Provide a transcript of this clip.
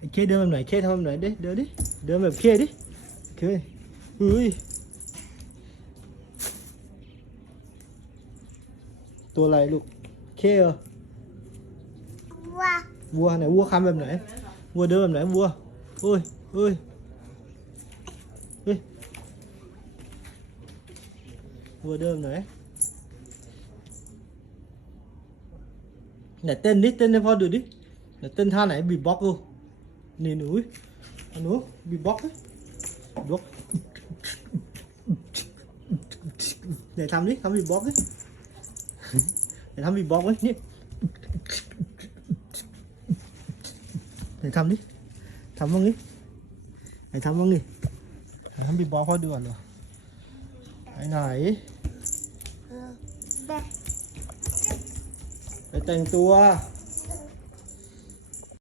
kia okay, đưa em này kia okay, thôi này đi đưa đi đưa em kia đi ok ui tua lại luôn kia ơ vua vua này vua khám em này vua đưa em này vua ui ui vừa đơn rồi này tên đi tên em pho được đi này tên tha này bị bóc luôn nên núi nó bị bóc đấy bóc để thăm đi thăm bị bóc đấy để thăm bị bóc đấy nhỉ để thăm đi thăm không đi để thăm không đi để thăm bị bóc hoa đường rồi cái này để tành tua